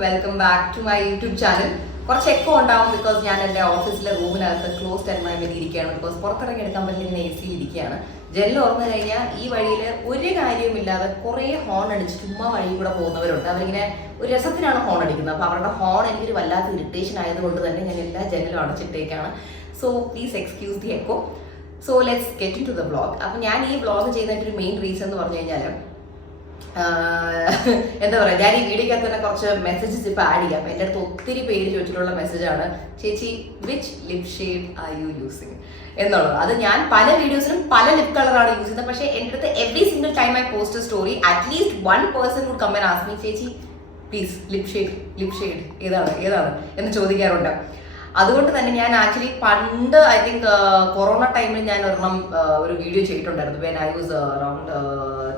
Welcome back to my YouTube channel. കുറച്ച് echo ഉണ്ടാവും because ഞാൻ എൻ്റെ ഓഫീസിലെ റൂമിനകത്ത് ക്ലോസ്ഡ് എൻവയൺമെന്റ് ഇരിക്കുകയാണ്. ബിക്കോസ് പുറത്തിറങ്ങി എടുക്കാൻ പറ്റുന്ന എ സി ഇരിക്കുകയാണ്. ജനൽ തുറന്നു കഴിഞ്ഞാൽ ഈ വഴിയിൽ ഒരു കാര്യമില്ലാതെ കുറേ ഹോൺ അടിച്ച് ചുമ്മാ വഴി കൂടെ പോകുന്നവരുണ്ട്. അവരിങ്ങനെ ഒരു രസത്തിനാണ് ഹോൺ അടിക്കുന്നത്. അപ്പോൾ അവരുടെ ഹോൺ എനിക്കൊരു വല്ലാത്ത ഇറിറ്റേഷൻ ആയതുകൊണ്ട് തന്നെ ഞാൻ എല്ലാ ജനലും അടച്ചിട്ടേക്കാണ്. So please excuse the echo. So let's get into the vlog. അപ്പം ഞാൻ ഈ വ്ളോഗ് ചെയ്തതിൻ്റെ ഒരു മെയിൻ റീസൺ എന്ന് പറഞ്ഞു കഴിഞ്ഞാൽ എന്താ പറയുക, ഞാൻ ഈ വീഡിയോക്കകത്ത് തന്നെ കുറച്ച് മെസ്സേജസ് ഇപ്പോൾ ആഡ് ചെയ്യാം. എൻ്റെ അടുത്ത് ഒത്തിരി പേര് ചോദിച്ചിട്ടുള്ള മെസ്സേജാണ്, ചേച്ചി which lip shade are you using എന്നുള്ളത്. അത് ഞാൻ പല വീഡിയോസിലും പല ലിപ് കളറാണ് യൂസ് ചെയ്യുന്നത്. പക്ഷേ എൻ്റെ അടുത്ത് every single time I post story at least one person would come and ask me, ചേച്ചി പ്ലീസ് ലിപ് ഷെയ്ഡ് ഏതാണ് എന്ന് ചോദിക്കാറുണ്ട്. അതുകൊണ്ട് തന്നെ ഞാൻ ആക്ച്വലി പണ്ട് ഐ തിങ്ക് കൊറോണ ടൈമിൽ ഞാൻ ഒരു വീഡിയോ ചെയ്തിട്ടുണ്ടായിരുന്നു. When I was around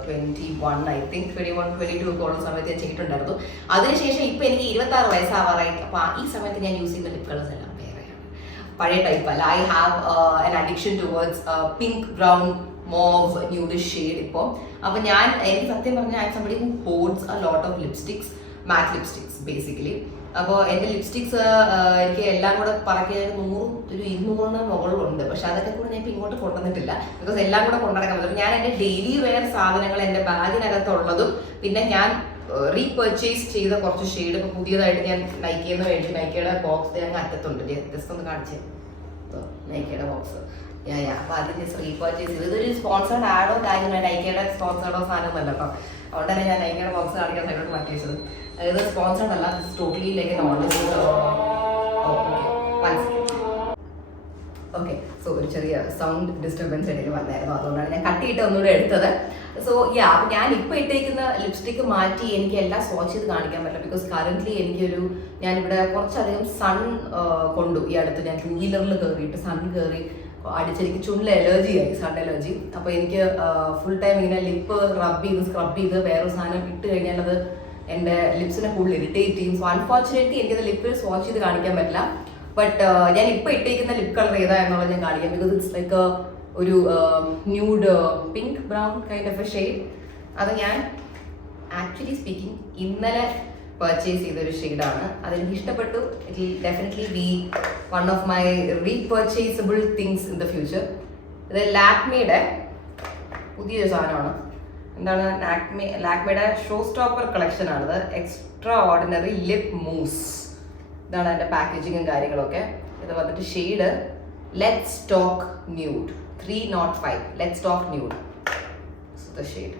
21 I think 22 ഒക്കെ ഉള്ള സമയത്ത് ഞാൻ ചെയ്തിട്ടുണ്ടായിരുന്നു. അതിനുശേഷം ഇപ്പം എനിക്ക് 26 വയസ്സാവാറായി. അപ്പോൾ ഈ സമയത്ത് ഞാൻ യൂസ് ചെയ്യുന്ന ലിപ് കളേഴ്സ് എല്ലാം വേറെയാണ്, പഴയ ടൈപ്പ് അല്ല. I have an addiction towards pink, brown, mauve, nudish shade ഇപ്പോൾ. അപ്പോൾ എനിക്ക് സത്യം പറഞ്ഞാൽ I'm somebody who holds a lot of lipsticks, matte lipsticks basically. അപ്പോൾ എൻ്റെ ലിപ്സ്റ്റിക്സ് എനിക്ക് എല്ലാം കൂടെ പറക്കി 200 മുകളിലുണ്ട്. പക്ഷെ അതൊക്കെ കൂടെ ഞാൻ ഇപ്പം ഇങ്ങോട്ട് കൊണ്ടുവന്നിട്ടില്ല, ബിക്കോസ് എല്ലാം കൂടെ കൊണ്ടുനടക്കാൻ പറ്റും. ഞാൻ എൻ്റെ ഡെയിലി വെയർ സാധനങ്ങൾ എൻ്റെ ബാഗിനകത്തുള്ളതും പിന്നെ ഞാൻ റീപർച്ചേസ് ചെയ്ത കുറച്ച് ഷെയ്ഡ് ഇപ്പോൾ പുതിയതായിട്ട് ഞാൻ നൈക്കിന്ന് മേടിച്ചു. നൈക്കയുടെ ബോക്സ് ഞങ്ങൾ അറ്റത്തുണ്ട്, ജസ്റ്റ് ഒന്ന് കാണിച്ചേ. നൈക്കയുടെ ബോക്സ് അപ്പോൾ അത് ജസ്റ്റ് റീപർച്ചേസ് ചെയ്ത് ഇതൊരു സ്പോൺസേർഡ് ആഡോ കാര്യങ്ങൾ, നൈക്കയുടെ സ്പോൺസേർഡോ സാധനമൊന്നുമല്ല കേട്ടോ. അതുകൊണ്ട് തന്നെ ഞാൻ നൈക്കയുടെ ബോക്സ് കാണിക്കാൻ സൈഡോട്ട് മാറ്റി വെച്ചത്. ഇത് സ്പോൺസേർഡ് അല്ല, ടോട്ടലി ലൈക്ക് ഓർഡർ ചെയ്ത്. ഓക്കെ, സോ ഒരു ചെറിയ സൗണ്ട് ഡിസ്റ്റർബൻസ് ഇടയിൽ വന്നായിരുന്നു, അതുകൊണ്ടാണ് ഞാൻ കട്ടിയിട്ട് ഒന്നുകൂടെ എടുത്തത്. സോ അപ്പം ഞാൻ ഇപ്പോൾ ഇട്ടേക്കുന്ന ലിപ്സ്റ്റിക്ക് മാറ്റി എനിക്ക് എല്ലാം സ്വാച്ച് ചെയ്ത് കാണിക്കാൻ പറ്റില്ല. ബിക്കോസ് കറൻ്റ്ലി ഞാനിവിടെ കുറച്ചധികം സൺ കൊണ്ടു. ഈ അടുത്ത് ഞാൻ 2 വീലറിൽ കയറിയിട്ട് സൺ കയറി അടിച്ചെനിക്ക് ചുണ്ടിൽ അലർജിയായി, സൺ അലർജി. അപ്പോൾ എനിക്ക് ഫുൾ ടൈം ഇങ്ങനെ ലിപ്പ് സ്ക്രബ് ചെയ്ത് വേറൊരു സാധനം ഇട്ട് കഴിഞ്ഞാൽ അത് എൻ്റെ ലിപ്സിനെ കൂടുതൽ ഇറിറ്റേറ്റ് ചെയ്യും. സോ അൺഫോർച്ചുനേറ്റ്ലി എനിക്കത് ലിപ്പിൽ സ്വാച്ച് ചെയ്ത് കാണിക്കാൻ പറ്റില്ല. ബട്ട് ഞാൻ ഇപ്പോൾ ഇട്ടേക്കുന്ന ലിപ് കളർ ഏതാ എന്നുള്ളത് ഞാൻ കാണിക്കാം. ബിക്കോസ് ഇറ്റ്സ് ലൈക്ക് ഒരു nude pink brown kind of a shade. അത് ഞാൻ ആക്ച്വലി സ്പീക്കിംഗ് ഇന്നലെ പർച്ചേസ് ചെയ്തൊരു ഷെയ്ഡാണ്. അതെനിക്ക് ഇഷ്ടപ്പെട്ടു. It will definitely be one of my repurchasable things in the future. ഇത് ലാക്മിയുടെ പുതിയൊരു സാധനമാണ്. എന്താണ് ലാക്മിയുടെ ഷോ സ്റ്റോപ്പർ കളക്ഷൻ ആണിത്. Extra ordinary lip mousse. ഇതാണ് എൻ്റെ പാക്കേജിങ്ങും കാര്യങ്ങളൊക്കെ. ഇത് വന്നിട്ട് shade let's talk nude 305. Let's talk nude shade.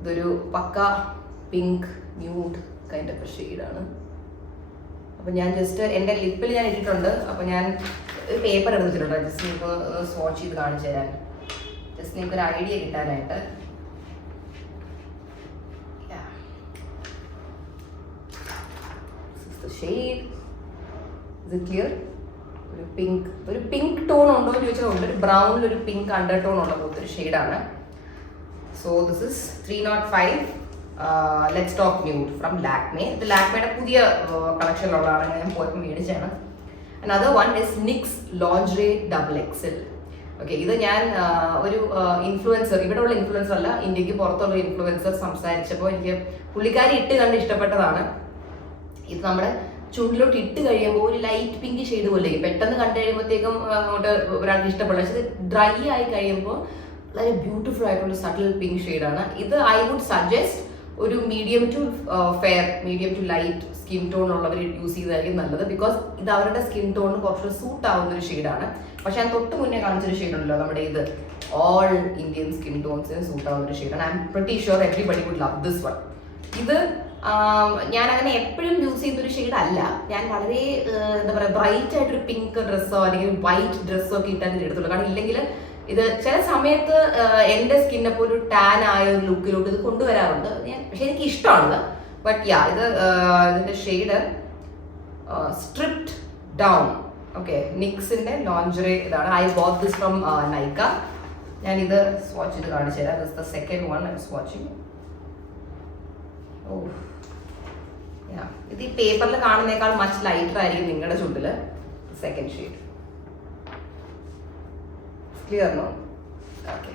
ഇതൊരു പക്ക പിങ്ക് ന്യൂഡ് കൈൻഡ് ഓഫ് ഷെയ്ഡാണ്. അപ്പോൾ ഞാൻ ജസ്റ്റ് എൻ്റെ ലിപ്പിൽ ഞാൻ ഇട്ടിട്ടുണ്ട്. അപ്പോൾ ഞാൻ ഒരു പേപ്പർ എടുത്തിട്ടുണ്ട്, ജസ്റ്റ് നിങ്ങൾക്ക് സ്വാച്ച് ചെയ്ത് കാണിച്ചു തരാൻ, ജസ്റ്റ് നിങ്ങൾക്ക് ഒരു ഐഡിയ കിട്ടാനായിട്ട്. ഷെയ്ഡ് ഇത് ക്ലിയർ. ഒരു പിങ്ക് ടോൺ ഉണ്ടോ എന്ന് ചോദിച്ചാൽ ഉണ്ട്. ഒരു ബ്രൗണിൽ ഒരു പിങ്ക് അണ്ടർ ടോൺ ഉള്ള പോലത്തെ ഒരു ഷെയ്ഡാണ്. So this is 305 let's talk nude from Lakme. ഇത് ലാക്മേയുടെ പുതിയ കളക്ഷനിലുള്ളതാണ്, ഞാൻ പോയപ്പോൾ മേടിച്ചാണ്. Another one is Nyx lingerie XXL. Okay, ഇത് ഞാൻ ഒരു ഇൻഫ്ലുവൻസർ, ഇവിടെ ഉള്ള ഇൻഫ്ലുവൻസർ അല്ല, ഇന്ത്യക്ക് പുറത്തുള്ള ഇൻഫ്ലുവൻസർ സംസാരിച്ചപ്പോൾ എനിക്ക് പുള്ളിക്കാരി ഇട്ട് കണ്ട് ഇഷ്ടപ്പെട്ടതാണ്. ഇത് നമ്മുടെ ചുണ്ടിലോട്ട് ഇട്ട് കഴിയുമ്പോൾ ഒരു ലൈറ്റ് പിങ്ക് ഷെയ്ഡ് പോലെ പെട്ടെന്ന് കണ്ടു കഴിയുമ്പോഴത്തേക്കും അങ്ങോട്ട് ഒരാൾക്ക് ഇഷ്ടപ്പെടില്ല. പക്ഷെ ഇത് ഡ്രൈ ആയി കഴിയുമ്പോൾ വളരെ ബ്യൂട്ടിഫുൾ ആയിട്ടുള്ള സട്ടിൽ പിങ്ക് ഷെയ്ഡാണ്. ഇത് ഐ വുഡ് സജസ്റ്റ് ഒരു medium to fair, medium to light skin tone ഉള്ളവർ യൂസ് ചെയ്തായിരിക്കും നല്ലത്. ബിക്കോസ് ഇത് അവരുടെ സ്കിൻ ടോണിന് കുറച്ചുകൂടി സൂട്ട് ആവുന്ന ഒരു ഷെയ്ഡാണ്. പക്ഷെ ഞാൻ തൊട്ട് മുന്നേ കാണിച്ചൊരു ഷെയ്ഡ് ഉണ്ടല്ലോ, നമ്മുടെ ഇത് ഓൾ ഇന്ത്യൻ സ്കിൻ ടോൺസിന് സൂട്ട് ആവുന്ന ഒരു ഷെയ്ഡാണ്. I'm pretty sure everybody would love this one. ഇത് ഞാൻ അങ്ങനെ എപ്പോഴും യൂസ് ചെയ്യുന്നൊരു ഷെയ്ഡ് അല്ല. ഞാൻ വളരെ എന്താ പറയുക, ബ്രൈറ്റ് ആയിട്ടൊരു പിങ്ക് ഡ്രസ്സോ അല്ലെങ്കിൽ വൈറ്റ് ഡ്രസ്സോ ഒക്കെ ഇട്ടാൽ എടുത്തുള്ളൂ. കാരണം ഇല്ലെങ്കിൽ ഇത് ചില സമയത്ത് എൻ്റെ സ്കിന്നപ്പോൾ ഒരു ടാൻ ആയ ഒരു ലുക്കിലോട്ട് ഇത് കൊണ്ടുവരാറുണ്ട്. പക്ഷെ എനിക്ക് ഇഷ്ടമാണിത്. ബട്ട് ഇതിൻ്റെ ഷെയ്ഡ് സ്ട്രിപ്ഡ് ഡൗൺ. ഓക്കെ, നിക്സിൻ്റെ ലോഞ്ചറി ഇതാണ്. I bought this from Nykaa. ഞാനിത് സ്വാച്ച് ചെയ്ത് കാണിച്ചു തരാം. This the second one I'm swatching. Oh ഇത് ഈ പേപ്പറിൽ കാണുന്നേക്കാൾ മച്ച് ലൈറ്റർ ആയിരിക്കും നിങ്ങളുടെ ചുണ്ടിൽ. Second shade clear no? Okay,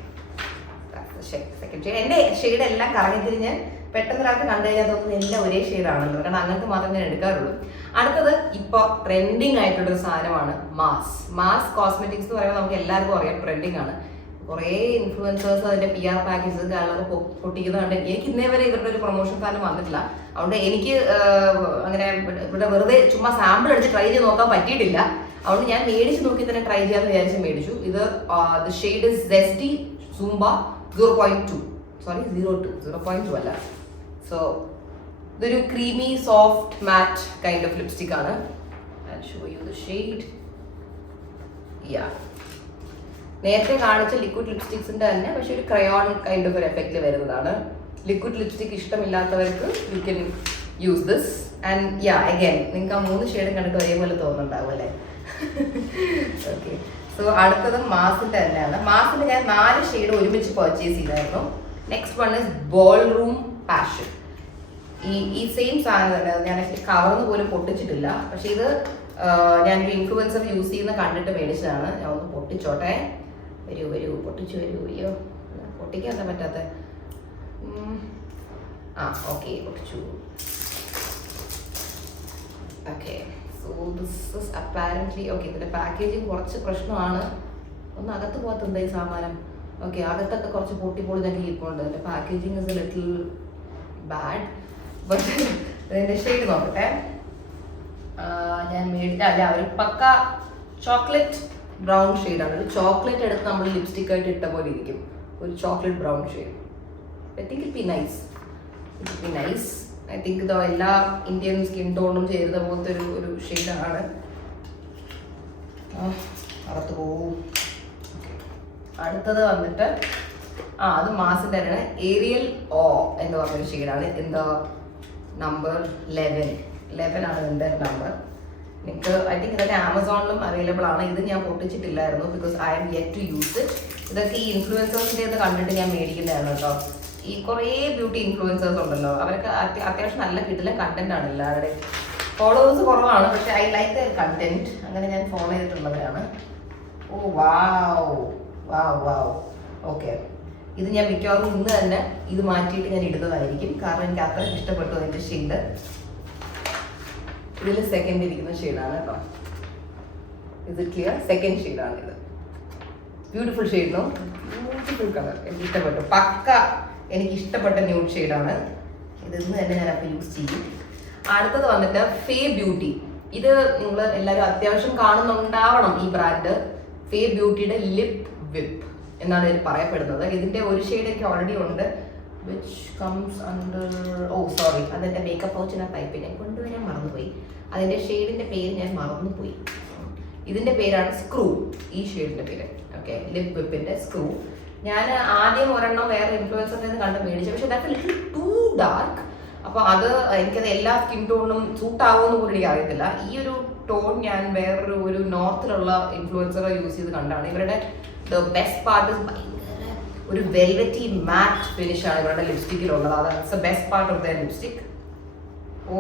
second shade. എൻ്റെ ഷെയ്ഡ് എല്ലാം കറങ്ങി തിരിഞ്ഞ് പെട്ടെന്ന് ഒരാൾക്ക് കണ്ടു കഴിഞ്ഞാൽ തോന്നുന്നത് എല്ലാം ഒരേ ഷെയ്ഡാണല്ലോ, കാരണം അങ്ങനത്തെ മാത്രമേ ഞാൻ എടുക്കാറുള്ളൂ. അടുത്തത് ഇപ്പോൾ ട്രെൻഡിങ് ആയിട്ടുള്ളൊരു സാധനമാണ് മാസ് കോസ്മെറ്റിക്സ് എന്ന് പറയുമ്പോൾ നമുക്ക് എല്ലാവർക്കും അറിയാം ട്രെൻഡിങ് ആണ്. കുറേ ഇൻഫ്ലുവൻസേഴ്സ് അതിന്റെ PR പാക്കേജസ് കാര്യങ്ങളൊക്കെ പൊട്ടിക്കുന്നത് കണ്ട് എനിക്ക് ഇന്നേ വരെ ഇവരുടെ ഒരു പ്രൊമോഷൻ സാധനം വന്നിട്ടില്ല. അതുകൊണ്ട് എനിക്ക് അങ്ങനെ ഇവിടെ വെറുതെ ചുമ്മാ സാമ്പിൾ അടിച്ച് ട്രൈ ചെയ്ത് നോക്കാൻ പറ്റിയിട്ടില്ല. അതുകൊണ്ട് ഞാൻ മേടിച്ച് നോക്കി തന്നെ ട്രൈ ചെയ്യാമെന്ന് വിചാരിച്ച് മേടിച്ചു. ഇത് the shade is Zesty Zumba 0.2 sorry 0.2 അല്ല. സോ ഇതൊരു creamy soft matte kind of lipstick ആണ്. I'll show you the shade. Yeah. നേരത്തെ കാണിച്ച ലിക്വിഡ് ലിപ്സ്റ്റിക്സിന്റെ തന്നെ പക്ഷെ ഒരു ക്രയോൺ കൈൻഡ് ഓഫ് ഒരു എഫക്റ്റ് വരുന്നതാണ്. ലിക്വിഡ് ലിപ്സ്റ്റിക് ഇഷ്ടമില്ലാത്തവർക്ക് you can use this. And yeah again നിങ്ങൾക്ക് ആ 3 ഷെയ്ഡും കണ്ടിട്ട് ഒരേപോലെ തോന്നുന്നുണ്ടാവും അല്ലേ? ഓക്കെ, സോ അടുത്തത് മാസിന്റെ തന്നെയാണ്. മാസിന്റെ ഞാൻ 4 ഷെയ്ഡ് ഒരുമിച്ച് പർച്ചേസ് ചെയ്തായിരുന്നു. Next one is ball room passion. ഈ സെയിം സാധനം തന്നെ ഞാൻ കവർന്ന് പോലും പൊട്ടിച്ചിട്ടില്ല. പക്ഷെ ഇത് ഞാനൊരു ഇൻഫ്ലുവൻസർ യൂസ് ചെയ്യുന്ന കണ്ടിട്ട് മേടിച്ചതാണ്. ഞാൻ ഒന്ന് പൊട്ടിച്ചോട്ടെ. വരൂ പൊട്ടിച്ചു വരൂ. അയ്യോ പൊട്ടിക്കാൻ എന്താ പറ്റാത്ത? ഓക്കെ പൊട്ടിച്ചു. Okay, so this is apparently okay. ഇതിന്റെ പാക്കേജിങ് കുറച്ച് പ്രശ്നമാണ്. ഒന്ന് അകത്ത് പോകത്തുണ്ട് ഈ സാമാനം. ഓക്കെ, അകത്തൊക്കെ കുറച്ച് പൊട്ടിപ്പൊളി തന്നെ ഇരിപ്പുണ്ട്. ഇതിന്റെ packaging is A little bad. But ഇതിന്റെ ഷെയ്ഡ് നോക്കട്ടെ. ഞാൻ മേടിച്ച ഒരു പക്ക ചോക്ലേറ്റ് ബ്രൗൺ ഷെയ്ഡാണ്. ഒരു ചോക്ലേറ്റ് എടുത്ത് നമ്മൾ ലിപ്സ്റ്റിക് ആയിട്ട് ഇട്ട പോലെ ഇരിക്കും. ഒരു chocolate brown shade. I think it be nice. I think ഇത് എല്ലാ ഇന്ത്യൻ സ്കിൻ ടോണും ചേരുന്ന പോലത്തെ ഒരു ഷെയ്ഡാണ്. അകത്ത് പോവും. അടുത്തത് വന്നിട്ട് അത് മാസിന്റെ തന്നെയാണ്. ഏരിയൽ ഓ എന്ന് പറഞ്ഞൊരു ഷെയ്ഡാണ്. എന്താ നമ്പർ 11 ആണ് ഇതിന്റെ നമ്പർ. നിങ്ങൾക്ക് ഐ തിങ്ക് ഇതൊക്കെ ആമസോണിലും അവൈലബിൾ ആണ്. ഇത് ഞാൻ പൊട്ടിച്ചിട്ടില്ലായിരുന്നു because I'm yet to use it. ഇതൊക്കെ ഈ ഇൻഫ്ലുവൻസേഴ്സിൻ്റെ ഇത് കണ്ടിട്ട് ഞാൻ മേടിക്കുന്നതാണ് കേട്ടോ. ഈ കുറേ ബ്യൂട്ടി ഇൻഫ്ലുവൻസേഴ്സ് ഉണ്ടല്ലോ, അവർക്ക് അത്യാവശ്യം നല്ല കിട്ടില്ല കണ്ടന്റ് ആണ്. എല്ലാവരുടെയും ഫോളോവേഴ്സ് കുറവാണ്, പക്ഷെ ഐ ലൈക്ക് ദ കണ്ടന്റ്. അങ്ങനെ ഞാൻ ഫോളോ ചെയ്തിട്ടുള്ളവരാണ്. ഓ വാവ്. ഓക്കെ, ഇത് ഞാൻ മിക്കവാറും ഇന്ന് തന്നെ ഇത് മാറ്റിയിട്ട് ഞാൻ ഇടുന്നതായിരിക്കും. കാരണം എനിക്ക് അത്രയ്ക്ക് ഇഷ്ടപ്പെട്ടു അതിൻ്റെ ഷെയ്ഡ്. ഇതിൽ സെക്കൻഡ് ഇരിക്കുന്ന ഷെയ്ഡാണ് കേട്ടോ. ഇത് ക്ലിയർ സെക്കൻഡ് ഷെയ്ഡാണ് ഇത്. Beautiful shade no, beautiful colour. എനിക്ക് ഇഷ്ടപ്പെട്ടു. പക്ക എനിക്ക് ഇഷ്ടപ്പെട്ട ന്യൂഡ് ഷെയ്ഡാണ്. ഇത് ഇന്ന് തന്നെ ഞാൻ അപ്പോൾ യൂസ് ചെയ്യും. അടുത്തത് വന്നിട്ട് ഫേ ബ്യൂട്ടി. ഇത് നിങ്ങൾ എല്ലാവരും അത്യാവശ്യം കാണുന്നുണ്ടാവണം ഈ ബ്രാൻഡ്. ഫേ ബ്യൂട്ടിയുടെ ലിപ് വിപ്പ് എന്നാണ് ഇതിൽ പറയപ്പെടുന്നത്. ഇതിന്റെ ഒരു ഷെയ്ഡ് എനിക്ക് ഓൾറെഡി ഉണ്ട്, വിച്ച് കംസ് അണ്ടർ സോറി അതെന്റെ മേക്കപ്പ് പൗച്ചിനെ ടൈപ്പ് ഞാൻ കൊണ്ടുവരാൻ മറന്നുപോയി. അതിന്റെ ഷെയ്ഡിന്റെ പേര് ഞാൻ മറന്നുപോയി. ഇതിന്റെ പേരാണ് സ്ക്രൂ. ഈ ഷെയ്ഡിന്റെ പേര് ഓക്കെ, ലിപ് വിപ്പിന്റെ സ്ക്രൂ. ഞാൻ ആദ്യം ഒരെണ്ണം വേറെ ഇൻഫ്ലുവൻസറിൽ നിന്ന് കണ്ട് മേടിച്ചു, പക്ഷെ ദാറ്റ് ലിറ്റിൽ ടു ഡാർക്ക്. അപ്പോൾ അത് എനിക്കത് എല്ലാ സ്കിൻ ടോണിനും സൂട്ട് ആവുമെന്ന് പോലും എനിക്ക് അറിയത്തില്ല. ഈ ഒരു ടോൺ ഞാൻ വേറൊരു നോർത്തിലുള്ള ഇൻഫ്ലുവൻസറെ യൂസ് ചെയ്ത് കണ്ടാണ്. ഇവരുടെ ദ ബെസ്റ്റ് പാർട്ട് ഇസ് ഭയങ്കര ഒരു വെൽവെറ്റി മാറ്റ് ഫിനിഷ് ആണ് ഇവരുടെ ലിപ്സ്റ്റിക്കിലുള്ളത്. അതാണ് the best part of the lipstick. Oh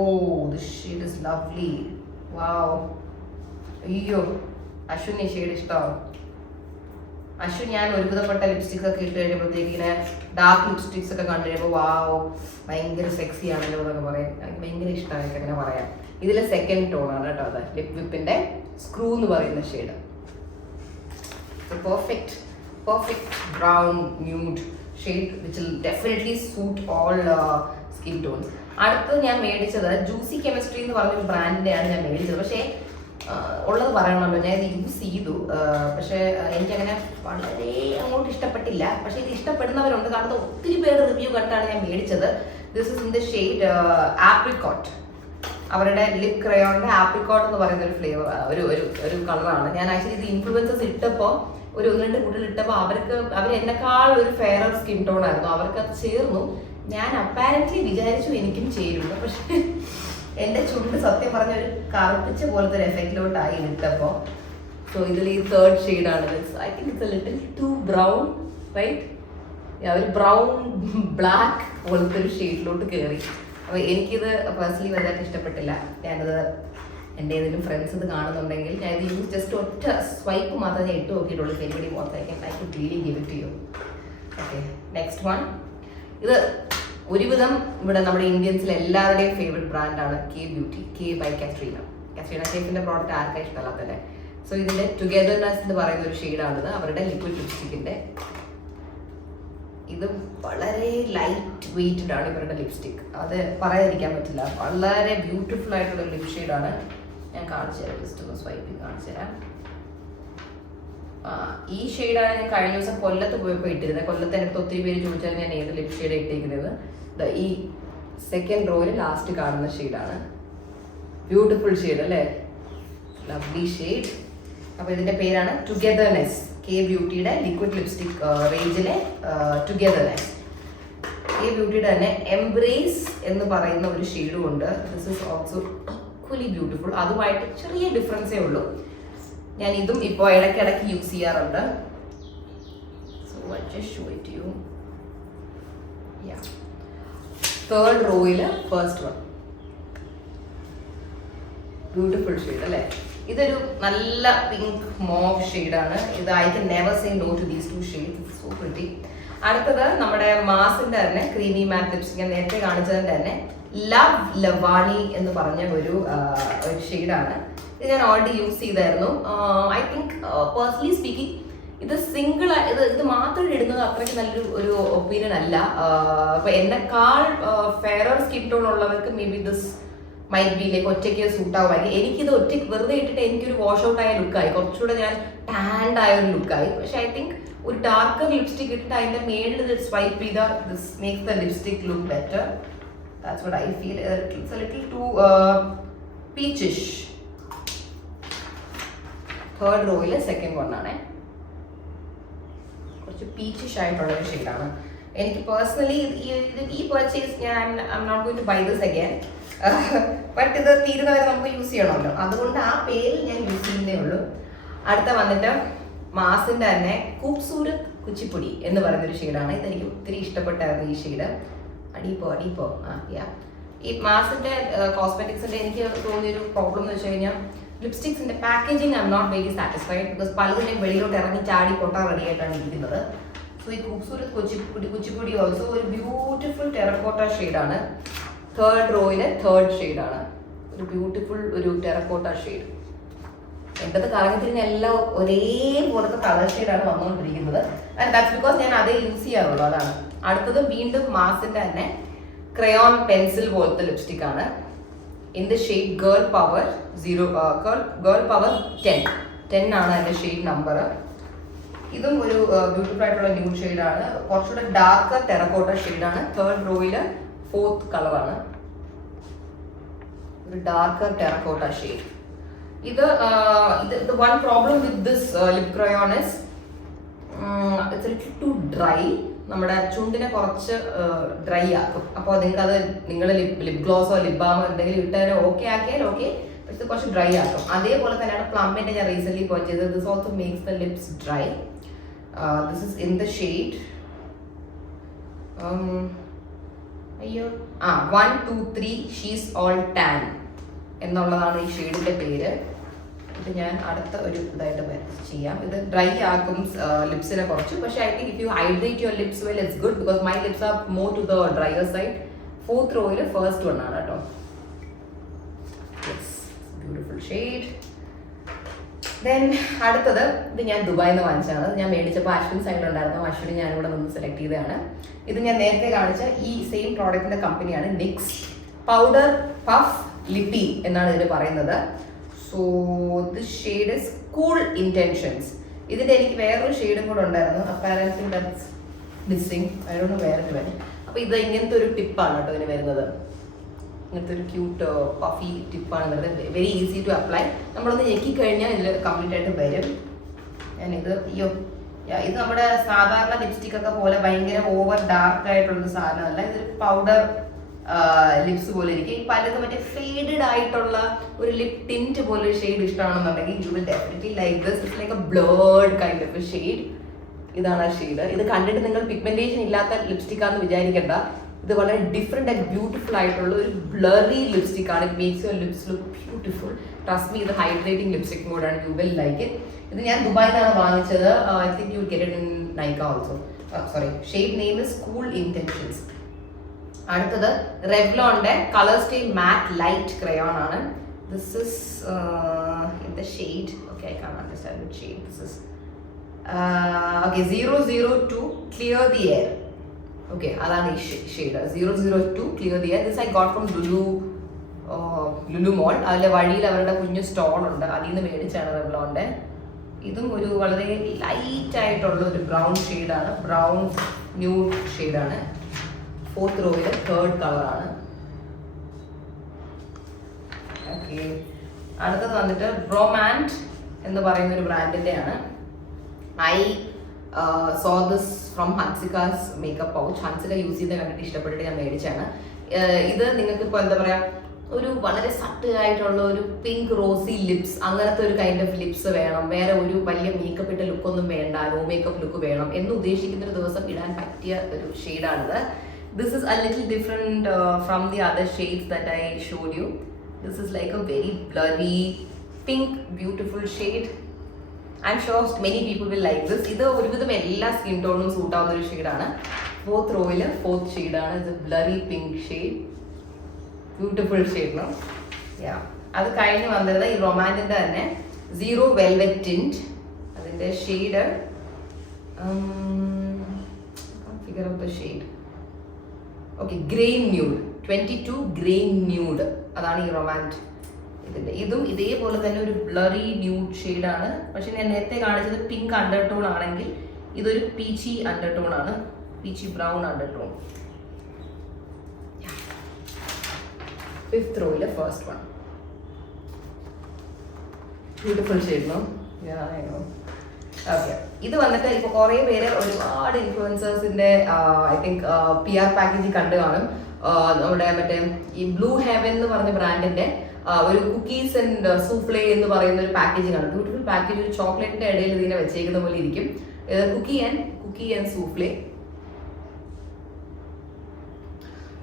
this shade is lovely. Wow. അയ്യോ അശ്വിൻ ഈ ഷെയ്ഡ് ഇഷ്ടമാവും. അശ്വിൻ ഞാൻ ഒരുവിധപ്പെട്ട ലിപ്സ്റ്റിക് ഒക്കെ ഇട്ട് കഴിയുമ്പോഴത്തേക്ക് ഇങ്ങനെ ഡാർക്ക് ലിപ്സ്റ്റിക്സ് ഒക്കെ കണ്ടു കഴിയുമ്പോൾ വാവ് ഭയങ്കര സെക്സി ആണല്ലോ എന്നൊക്കെ പറയാം. എനിക്ക് ഭയങ്കര ഇഷ്ടമാണ്, എനിക്ക് അങ്ങനെ പറയാം. ഇതിലെ സെക്കൻഡ് ടോൺ ആണ് കേട്ടോ അത്, ലിപ് വിപ്പിന്റെ സ്ക്രൂ എന്ന് പറയുന്ന shade. Perfect brown nude shade which will definitely suit all skin tones. അടുത്തത് ഞാൻ മേടിച്ചത് ജ്യൂസി കെമിസ്ട്രി എന്ന് പറഞ്ഞൊരു ബ്രാൻഡിൻ്റെയാണ് ഞാൻ മേടിച്ചത്. പക്ഷേ ഉള്ളത് പറയണമല്ലോ, ഞാൻ ഇത് യൂസ് ചെയ്തു. പക്ഷേ എനിക്കങ്ങനെ വളരെ അങ്ങോട്ട് ഇഷ്ടപ്പെട്ടില്ല. പക്ഷേ ഇത് ഇഷ്ടപ്പെടുന്നവരുണ്ട്, കാരണം ഒത്തിരി പേര് റിവ്യൂ കണ്ടാണ് ഞാൻ മേടിച്ചത്. This is in the shade apricot. അവരുടെ ലിപ് ക്രയോണിന്റെ ആപ്രിക്കോട്ട് എന്ന് പറയുന്ന ഒരു ഫ്ലേവർ ഒരു കളറാണ്. ഞാൻ ആക്ച്വലി ഇത് ഇൻഫ്ലുവൻസേഴ്സ് ഇട്ടപ്പോൾ ഒരു 1-2 കുട്ടികൾ ഇട്ടപ്പോൾ അവർ എന്നെക്കാൾ ഒരു ഫെയറർ സ്കിൻ ടോൺ ആയിരുന്നു. അവർക്ക് അത് ചേർന്നു. ഞാൻ അപ്പാരന്റ്ലി വിചാരിച്ചു എനിക്കും ചേരുന്നു, പക്ഷെ എൻ്റെ ചുണ്ട് സത്യം പറഞ്ഞ ഒരു കറുപ്പിച്ച പോലത്തെ ഒരു എഫക്റ്റിലോട്ടായി ഇട്ടപ്പോൾ. സോ ഇതിൽ ഈ തേർഡ് ഷെയ്ഡാണ്. I think it's a little too brown right. ഒരു ബ്രൗൺ ബ്ലാക്ക് പോലത്തെ ഒരു ഷെയ്ഡിലോട്ട് കയറി. അപ്പോൾ എനിക്കിത് പേഴ്സണലി വലുതായിട്ട് ഇഷ്ടപ്പെട്ടില്ല. ഞാനത് എൻ്റെ ഏതെങ്കിലും ഫ്രണ്ട്സ് ഇത് കാണുന്നുണ്ടെങ്കിൽ ഞാൻ ഇത് യൂസ് ജസ്റ്റ് ഒറ്റ സ്വൈപ്പ് മാത്രമേ ഞാൻ ഇട്ട് നോക്കിയിട്ടുള്ളൂ. Anybody wants I could really give it to you. Okay, next one. ഇത് ഒരുവിധം ഇവിടെ നമ്മുടെ ഇന്ത്യൻസിലെ എല്ലാവരുടെയും ഫേവറേറ്റ് ബ്രാൻഡാണ് K beauty, K by Katrina. Katrina ഷേഫിന്റെ പ്രോഡക്റ്റ് ആർക്കാ ഇഷ്ടമല്ലാത്തല്ലേ. സോ ഇതിന്റെ ടുഗെദർനെസ് എന്ന് പറയുന്ന ഒരു ഷെയ്ഡാണിത്, അവരുടെ ലിക്വിഡ് ലിപ്സ്റ്റിക്കിന്റെ. ഇത് വളരെ ലൈറ്റ് വെയ്റ്റഡ് ആണ് ഇവരുടെ ലിപ്സ്റ്റിക്, അത് പറയാതിരിക്കാൻ പറ്റില്ല. വളരെ ബ്യൂട്ടിഫുൾ ആയിട്ടുള്ള ലിപ് ഷെയ്ഡാണ്. ഞാൻ കാണിച്ചു തരാം, ജസ്റ്റ് ഒന്ന് സ്വൈപ്പിങ് കാണിച്ചു തരാം. ഈ ഷെയ്ഡാണ് ഞാൻ കഴിഞ്ഞ ദിവസം കൊല്ലത്ത് പോയപ്പോൾ ഇട്ടിരുന്നത്. കൊല്ലത്ത് എനിക്ക് ഒത്തിരി പേര് ചോദിച്ചാൽ ഞാൻ ഏത് ലിപ് ഷെയ്ഡ് ഇട്ടിരിക്കുന്നത്. ഈ സെക്കൻഡ് റോയിൽ ലാസ്റ്റ് കാണുന്ന ഷെയ്ഡാണ്. ബ്യൂട്ടിഫുൾ ഷെയ്ഡ് അല്ലേ, ലവ്ലി ഷെയ്ഡ്. അപ്പോൾ ഇതിന്റെ പേരാണ് ടുഗെദർനെസ്, കെ ബ്യൂട്ടിയുടെ ലിക്വിഡ് ലിപ്സ്റ്റിക് റേഞ്ചിലെ ടുഗെദർനെസ്. കെ ബ്യൂട്ടിയുടെ തന്നെ എംബ്രേസ് എന്ന് പറയുന്ന ഒരു ഷെയ്ഡും ഉണ്ട്. This is also equally beautiful. അതുമായിട്ട് ചെറിയ ഡിഫറൻസേ ഉള്ളൂ. ഞാൻ ഇതും ഇപ്പോൾ ഇടയ്ക്കിടയ്ക്ക് യൂസ് ചെയ്യാറുണ്ട്. So I just show it you. Yeah, third റോയിൽ ഫസ്റ്റ് വൺ. ബ്യൂട്ടിഫുൾ ഷെയ്ഡ് അല്ലേ. ഇതൊരു നല്ല പിങ്ക് മോവ് ഷെയ്ഡാണ്. ഇത് I can never say no to these two shades. So pretty. അടുത്തത് നമ്മുടെ മാസിന്റെ തന്നെ ക്രീമി മാറ്റ് ലിപ്സ്റ്റിക്, ഞാൻ നേരത്തെ കാണിച്ചതിന്റെ തന്നെ ലവ് ലവാണി എന്ന് പറഞ്ഞ ഒരു ഷെയ്ഡാണ്. ഇത് ഞാൻ ഓൾറെഡി യൂസ് ചെയ്തായിരുന്നു. ഐ തിങ്ക് പേഴ്സണലി സ്പീക്കിംഗ് ഇത് സിംഗിൾ ഇത് മാത്രം ഇടുന്നത് അത്രയ്ക്ക് നല്ലൊരു ഒപ്പീനിയൻ അല്ല. ഇപ്പൊ എന്നെക്കാൾ ഫെയറർ സ്കിൻ ടോൺ ഉള്ളവർക്ക് may be this might be like ഒറ്റയ്ക്ക് സൂട്ട് ആവുമായിരിക്കും. എനിക്കിത് ഒറ്റയ്ക്ക് വെറുതെ ഇട്ടിട്ട് എനിക്കൊരു വാഷ് ഔട്ട് ആയ ലുക്കായി, കുറച്ചുകൂടെ ഞാൻ ടാൻഡ് ആയ ഒരു ലുക്കായി. പക്ഷെ ഐ തിങ്ക് ഒരു ഡാർക്കർ ലിപ്സ്റ്റിക് ഇട്ടിട്ട് അതിന്റെ മേളിൽ സ്വൈപ്പ് ചെയ്താൽ this makes the lipstick look better. That's what I feel. It's a little too peachish. Third റോയിൽ സെക്കൻഡ് വണ്ണാണ്. കുറച്ച് പീച്ചിഷ് ആയിട്ടുള്ള ഒരു ഷെയ്ഡാണ്. എനിക്ക് പേഴ്സണലി ഈ പർച്ചേസ് ഞാൻ I M not going to buy this again. But ഇത് തീരുന്നവരെ നമുക്ക് യൂസ് ചെയ്യണമല്ലോ, അതുകൊണ്ട് ആ പേരിൽ ഞാൻ യൂസ് ചെയ്യുന്നേ ഉള്ളൂ. അടുത്ത വന്നിട്ട് മാസിന്റെ തന്നെ ഖൂബ്സൂരത് കുച്ചിപ്പുടി എന്ന് പറയുന്നൊരു ഷെയ്ഡാണ്. ഇതെനിക്ക് ഒത്തിരി ഇഷ്ടപ്പെട്ടായിരുന്നു ഈ ഷെയ്ഡ്. അടിപ്പോ ഈ മാസിന്റെ കോസ്മെറ്റിക്സിന്റെ എനിക്ക് തോന്നിയൊരു പ്രോബ്ലം എന്ന് വെച്ച് കഴിഞ്ഞാൽ ലിപ്സ്റ്റിക്സിന്റെ packaging I M not very satisfied. Because പലതിനും വെളിയിലോട്ട് ഇറങ്ങി ചാടി പൊട്ടാൻ റെഡി ആയിട്ടാണ് ഇരിക്കുന്നത്. സോ ഈ ഖൂബ്സൂരത് കുച്ചിപ്പുടി ഓൾസോ ഒരു ബ്യൂട്ടിഫുൾ ടെറക്കോട്ട ഷെയ്ഡാണ്. തേർഡ് റോയിലെ തേർഡ് ഷെയ്ഡാണ്. ഒരു ബ്യൂട്ടിഫുൾ ഒരു ടെറക്കോട്ട ഷെയ്ഡ്. എൻ്റെത് കറങ്ങത്തിരിഞ്ഞ എല്ലാം ഒരേപോലത്തെ കളർ ഷെയ്ഡാണ് വന്നുകൊണ്ടിരിക്കുന്നത്. ആൻഡ് ദാറ്റ്സ് ബിക്കോസ് ഞാൻ അതേ യൂസ് ചെയ്യാറുള്ളൂ, അതാണ്. അടുത്തത് വീണ്ടും മാസിന്റെ തന്നെ ക്രയോൺ പെൻസിൽ പോലത്തെ ലിപ്സ്റ്റിക് ആണ്. In the shade girl power 10 ആണ് അതിന്റെ ഷെയ്ഡ് നമ്പർ. ഇതും ഒരു ബ്യൂട്ടിഫുൾ ആയിട്ടുള്ള ന്യൂഡ് ഷെയ്ഡാണ്. കുറച്ചുകൂടെ ഡാർക്കർ ടെറക്കോട്ട ഷെയ്ഡാണ്. തേർഡ് റോയില് ഫോർത്ത് കളറാണ്, ഒരു ഡാർക്കർ ടെറക്കോട്ട ഷെയ്ഡ്. ഇത് one problem with this lip crayon is it's little too dry. നമ്മുടെ ചുണ്ടിനെ കുറച്ച് ഡ്രൈ ആക്കും. അപ്പോൾ നിങ്ങൾക്ക് നിങ്ങൾ ലിപ് ഗ്ലോസോ ലിപ് ബാമോ എന്തെങ്കിലും ഇട്ടാൽ ഓക്കെ ആക്കിയാൽ ഓക്കെ, പക്ഷെ കുറച്ച് ഡ്രൈ ആക്കും. അതേപോലെ തന്നെയാണ് പ്ലമ്മിന്റെ ഞാൻ റീസെന്റ് പർച്ചേസ് ചെയ്തത്. This also makes the lips dry. This is in the shade 1, 2, 3 she's all tan എന്നുള്ളതാണ് ഈ ഷെയ്ഡിന്റെ പേര്. ഇത് ഞാൻ അടുത്ത ഒരു ഇതായിട്ട് ചെയ്യാം. ഇത് ഡ്രൈ ആക്കും ലിപ്സിനെ കുറച്ച്. പക്ഷേ I think if you hydrate your lips well it's good, because my lips are more to the dryer side. Fourth റോയിൽ ഫസ്റ്റ് വൺ ആണ് കേട്ടോ. Beautiful shade. ദെൻ അടുത്തത് ഇത് ഞാൻ ദുബായിൽ നിന്ന് വാങ്ങിച്ചതാണ്. ഞാൻ മേടിച്ചപ്പോൾ അശ്വിൻ സൈഡ് ഉണ്ടായിരുന്നു. അശ്വിന് ഞാനിവിടെ നിന്ന് സെലക്ട് ചെയ്തതാണ്. ഇത് ഞാൻ നേരത്തെ കാണിച്ച ഈ സെയിം പ്രോഡക്റ്റിന്റെ കമ്പനിയാണ് നിക്സ്. പൗഡർ പഫ് ലിപ്പി എന്നാണ് ഇതിന് പറയുന്നത്. So this shade is cool intentions. ഇതിന്റെ എനിക്ക് വേറൊരു ഷെയ്ഡും കൂടെ ഉണ്ടായിരുന്നു. Apparently that's missing. I don't know വേറെ വരും. അപ്പോൾ ഇത് ഇങ്ങനത്തെ ഒരു ടിപ്പാണ് കേട്ടോ ഇതിന് വരുന്നത്. ഇങ്ങനത്തെ ഒരു ക്യൂട്ട് പഫി ടിപ്പാണ് വരുന്നത്. Very easy to apply. നമ്മളൊന്ന് ഞെക്കി കഴിഞ്ഞാൽ ഇതിൽ കംപ്ലീറ്റ് ആയിട്ട് വരും. ഞാനിത് ഇത് നമ്മുടെ സാധാരണ ലിപ്സ്റ്റിക് ഒക്കെ പോലെ ഭയങ്കര ഓവർ ഡാർക്ക് ആയിട്ടുള്ളൊരു സാധനമല്ല. ഇതൊരു പൗഡർ ലിപ്സ് പോലെ ഇരിക്കും. പലതും മറ്റേ ഫേഡഡ് ആയിട്ടുള്ള ഒരു ലിപ് ടിന്റ് പോലെ ഒരു ഷെയ്ഡ് ഇഷ്ടമാണെന്നുണ്ടെങ്കിൽ you will definitely like this. It's like a blurred kind of a shade. ഇതാണ് ആ ഷെയ്ഡ്. ഇത് കണ്ടിട്ട് നിങ്ങൾ പിഗ്മെന്റേഷൻ ഇല്ലാത്ത ലിപ്സ്റ്റിക് ആണെന്ന് വിചാരിക്കേണ്ട. ഇത് വളരെ ഡിഫറെന്റ് ആൻഡ് ബ്യൂട്ടിഫുൾ ആയിട്ടുള്ള ഒരു ബ്ലറി ലിപ്സ്റ്റിക് ആണ്. It makes your lips look beautiful. Trust me, ഇത് ഹൈഡ്രേറ്റിംഗ് ലിപ്സ്റ്റിക് കൂടാണ്. You will like it. ഇത് ഞാൻ ദുബായിലാണ് വാങ്ങിച്ചത്. I think you get it in Nykaa also. Sorry, shade name is cool intentions. അടുത്തത് റെവ്ലോണിന്റെ colour stay matte lite crayon ആണ്. This is in the shade, okay I can understand which shade this is. Okay 002 clear the air. Okay അതാണ് ഈ shade 002 clear the air. This I got from Lulu mall. അതിലെ വഴിയിൽ അവരുടെ കുഞ്ഞു stall ഉണ്ട്, അതിൽ നിന്ന് മേടിച്ചാണ് റെവ്ലോണിന്റെ. ഇതും ഒരു വളരെ ലൈറ്റ് ആയിട്ടുള്ള ഒരു ബ്രൗൺ ഷെയ്ഡാണ്, ബ്രൗൺ ന്യൂഡ് ഷെയ്ഡാണ്. 4th റോയിലെ 3rd കളറാണ്. ഓക്കെ അടുത്തത് വന്നിട്ട് റൊമാൻറ്റ് എന്ന് പറയുന്ന ഒരു ബ്രാൻഡിന്റെ ആണ്. I saw this from Hansika's makeup pouch. Hansika use ചെയ്ത് കണ്ടിട്ട് ഇഷ്ടപ്പെട്ടിട്ട് ഞാൻ മേടിച്ചാണ്. ഇത് നിങ്ങൾക്ക് ഇപ്പോൾ എന്താ പറയാ, ഒരു വളരെ സട്ടിൽ ആയിട്ടുള്ള ഒരു പിങ്ക് റോസി ലിപ്സ്, അങ്ങനത്തെ ഒരു കൈൻഡ് ഓഫ് ലിപ്സ് വേണം, വേറെ ഒരു വലിയ മേക്കപ്പ് ഇട്ട ലുക്കൊന്നും വേണ്ട, നോ മേക്കപ്പ് ലുക്ക് വേണം എന്ന് ഉദ്ദേശിക്കുന്ന ഒരു ദിവസം ഇടാൻ പറ്റിയ ഒരു ഷെയ്ഡാണിത്. This is a little different from the other shades that I showed you. This is like a very blurry pink beautiful shade. I'm sure many people will like this. ഇത് ഒരുവിധം എല്ലാ സ്കിൻ ടോണും സൂട്ട് ആവുന്ന ഒരു ഷെയ്ഡാണ്. 4th റോയില് 4th ഷെയ്ഡാണ്. ഇത് blurry pink shade, beautiful shade no. Yeah അത് കഴിഞ്ഞ് വന്നിരുന്നത് ഈ റൊമാൻറ്റിന്റെ തന്നെ സീറോ വെൽവെറ്റ് ടിന്റ്. അതിന്റെ shade figure out the shade. Okay grain nude 22 grain nude, അതാണ് ഈ റൊമാൻറ്റ്. ഇതിന്റെ ഇതും ഇതേപോലെ തന്നെ ഒരു ബ്ലറി ന്യൂഡ് ഷെയ്ഡാണ്. പക്ഷെ ഞാൻ നേരത്തെ കാണിച്ചത് പിങ്ക് അണ്ടർടോൺ ആണെങ്കിൽ ഇതൊരു പീച്ചി അണ്ടർടോൺ ആണ്, പീച്ചി ബ്രൗൺ അണ്ടർടോൺ. 5th റോയിലെ first one, beautiful shade no. Okay ഇത് വന്നിട്ട് ഇപ്പൊ കുറെ പേര് ഒരുപാട് ഇൻഫ്ലുവൻസേഴ്സിന്റെ ഐ തിങ്ക് PR പാക്കേജിൽ കണ്ടു കാണും. നമ്മുടെ മറ്റേ ഈ ബ്ലൂ ഹെവൻ എന്ന് പറഞ്ഞ ബ്രാൻഡിന്റെ ഒരു കുക്കീസ് ആൻഡ് സൂഫ്ലേ എന്ന് പറയുന്ന ഒരു പാക്കേജിംഗ് ആണ്. ബ്യൂട്ടിഫുൾ പാക്കേജ്, ഒരു ചോക്ലേറ്റിന്റെ ഇടയിൽ ഇതിനെ വെച്ചേക്കുന്ന പോലെ ഇരിക്കും. കുക്കി ആൻഡ് സൂഫ്ലേ.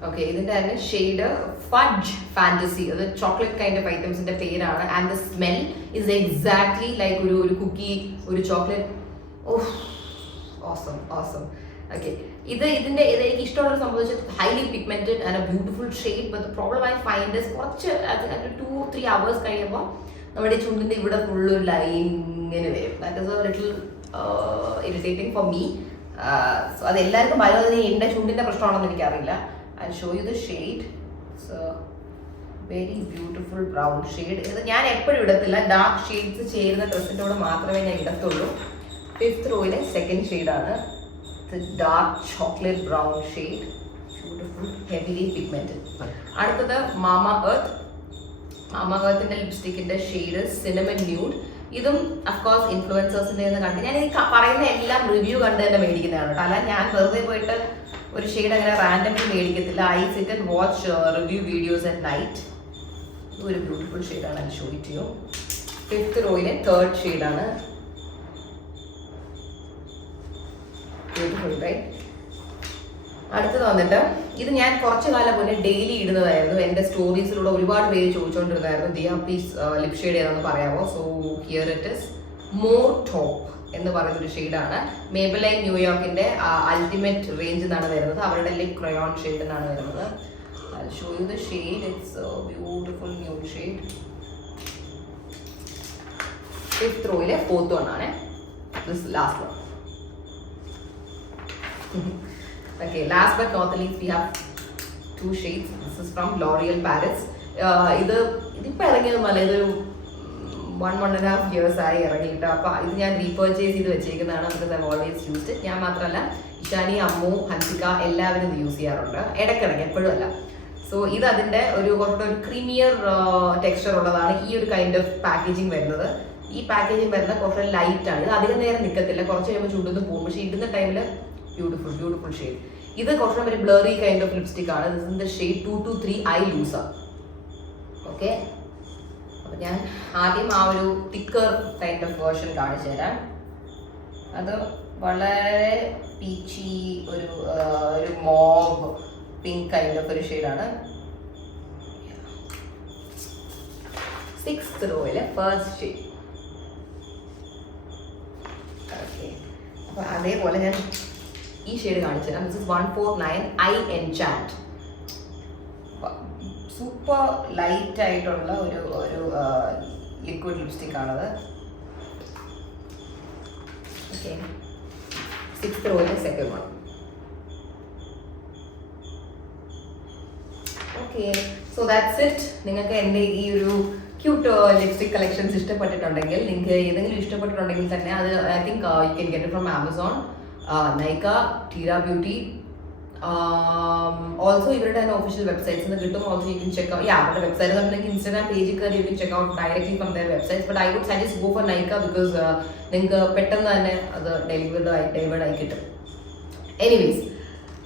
ഓക്കെ ഇതിന്റെ തന്നെ ഷെയ്ഡ് ഫഡ്ജ് ഫാന്റസി, അത് ചോക്ലേറ്റ് കൈൻഡ് ഓഫ് ഐറ്റംസിന്റെ പേരാണ്. And the smell is exactly like ഒരു കുക്കി, ഒരു ചോക്ലേറ്റ്. ഓഹ് ഓസം ഓസം. ഓക്കെ ഇതിന്റെ എനിക്ക് ഇഷ്ടമുള്ള സംഭവിച്ചത് highly pigmented and A beautiful shade. But problem I find is കുറച്ച് 2-3 hours കഴിയുമ്പോൾ നമ്മുടെ ചുണ്ടിന്റെ ഇവിടെ ഫുള്ള് ലൈൻ ഇങ്ങനെ വരും. That is A little irritating for me. So അത് എല്ലാവർക്കും പലതും എൻ്റെ ചുണ്ടിന്റെ പ്രശ്നമാണെന്ന് എനിക്കറിയില്ല. I'll show you the shade. It's a very beautiful brown shade. ഇത് ഞാൻ എപ്പോഴും ഇടത്തില്ല, ഡാർക്ക് ഷെയ്ഡ്സ് ചേരുന്ന ഡ്രസ്സിൻ്റെ കൂടെ മാത്രമേ ഞാൻ ഇടത്തുള്ളൂ. 5th റോയിലെ 2nd ഷെയ്ഡാണ്. Dark chocolate brown shade, beautiful heavily pigmented. അടുത്തത് മാമ എർത്തിന്റെ ലിപ്സ്റ്റിക്കിന്റെ ഷെയ്ഡ് സിനമൺ ന്യൂഡ്. ഇതും അഫ്കോഴ്സ് ഇൻഫ്ലുവൻസേഴ്സിന്റെ കണ്ട് ഞാൻ ഈ പറയുന്ന എല്ലാം റിവ്യൂ കണ്ട് തന്നെ മേടിക്കുന്നതാണ് കേട്ടോ. അല്ല ഞാൻ വെറുതെ പോയിട്ട് ഒരു ഷെയ്ഡ് അങ്ങനെ റാൻഡംലി മേടിക്കത്തില്ല. I sit and watch review videos at night. ഒരു ബ്യൂട്ടിഫുൾ ഷെയ്ഡാണ്, I show it you. 5th റോയിലെ 3rd ഷെയ്ഡാണ്. Beautiful right. അടുത്തത് വന്നിട്ട് ഇത് ഞാൻ കുറച്ച് കാലം മുന്നേ ഡെയിലി ഇടുന്നതായിരുന്നു. എൻ്റെ സ്റ്റോറീസിലൂടെ ഒരുപാട് പേര് ചോദിച്ചുകൊണ്ടിരുന്നായിരുന്നു, ദിയ പ്ലീസ് ലിപ് ഷെയ്ഡ് ഏതാണെന്ന് പറയാമോ. So here it is more top എന്ന് പറയുന്നൊരു ഷെയ്ഡാണ്. മേബലൈൻ ന്യൂയോർക്കിന്റെ അൾട്ടിമേറ്റ് റേഞ്ചിൽ നിന്നാണ് വരുന്നത്. അവരുടെ ലിപ് ക്രയോൺ ഷെയ്ഡിൽ നിന്നാണ് വരുന്നത്. I'll show you the shade. It's a beautiful nude shade. 5th റോയിലെ 4th one ആണ്. This last one. Okay, last but not least we have 2 shades. This is from L'Oreal Paris. ഇതിപ്പോൾ ഇറങ്ങിയതൊന്നുമല്ല, ഇതൊരു 1.5 years ആയി ഇറങ്ങിയിട്ട്. അപ്പോൾ ഇത് ഞാൻ റീപർച്ചേസ് ചെയ്ത് വെച്ചേക്കുന്നതാണ്. Because I always used it. ഞാൻ മാത്രമല്ല, ഇഷാനി, അമ്മു, ഹൻസിക എല്ലാവരും ഇത് യൂസ് ചെയ്യാറുണ്ട്, ഇടയ്ക്കിടയ്ക്ക്, എപ്പോഴും അല്ല. സോ ഇത് അതിൻ്റെ കുറച്ചൊരു ക്രീമിയർ ടെക്സ്ചർ ഉള്ളതാണ് ഈ ഒരു കൈൻഡ് ഓഫ് പാക്കേജിങ് വരുന്നത്. ഈ പാക്കേജിങ് വരുന്നത് കുറച്ച് ലൈറ്റ് ആണ്. ഇത് അധികം നേരം നിൽക്കത്തില്ല, കുറച്ച് കഴിയുമ്പോൾ ചുണ്ടുന്ന് പോകും. പക്ഷേ ഇടുന്ന ടൈമിൽ ബ്യൂട്ടിഫുൾ ഷെയ്ഡ്. ഇത് കുറച്ചും ഒരു ബ്ലറി കൈൻഡ് ഓഫ് ലിപ്സ്റ്റിക് ആണ്. This is the shade 223 I loser. Okay, അപ്പോൾ ഞാൻ ആദ്യം ആ ഒരു തിക്കർ കൈൻഡ് ഓഫ് വേർഷൻ കാണിച്ചു തരാം. അത് വളരെ പീച്ചി, ഒരു മോവ് പിങ്ക് കൈൻഡ് ഓഫ് ഒരു ഷെയ്ഡാണ്. 6th റോയിലെ 1st shade. ഓക്കെ, അപ്പോൾ അതേപോലെ ഞാൻ ഈ ഷെയ്ഡ് കാണിച്ചു തരാം. This is 149 I enchant. Super light ആയിട്ടുള്ള ഒരു ലിക്വിഡ് ലിപ്സ്റ്റിക് ആണത്. ഓക്കെ, 6th റോയിലെ second one. Okay, so that's it. നിങ്ങൾക്ക് എൻ്റെ ഈ ഒരു ക്യൂട്ട് ലിപ്സ്റ്റിക് കളക്ഷൻസ് ഇഷ്ടപ്പെട്ടിട്ടുണ്ടെങ്കിൽ, നിങ്ങൾക്ക് ഏതെങ്കിലും ഇഷ്ടപ്പെട്ടിട്ടുണ്ടെങ്കിൽ തന്നെ അത് I think you can get from Amazon, Nykaa, Tira beauty. Also ഇവരുടെ തന്നെ ഒഫീഷ്യൽ വെബ്സൈറ്റ്സ് നിന്ന് കിട്ടും. Also you can check out അവരുടെ വെബ്സൈറ്റ് നിങ്ങൾക്ക് ഇൻസ്റ്റാഗ്രാം പേജിൽ കയറി you can check out directly from their websites. But I would suggest go for Nykaa because നിങ്ങൾക്ക് പെട്ടെന്ന് തന്നെ അത് ഡെലിവേർഡ് ആയി കിട്ടും. എനിവേസ്,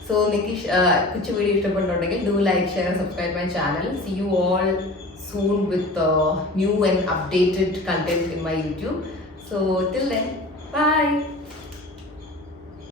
സോ നിങ്ങൾക്ക് കൊച്ചു വീഡിയോ ഇഷ്ടപ്പെട്ടുണ്ടെങ്കിൽ do like, share, subscribe my channel. See you all soon with new and updated content in my YouTube. So till then, bye.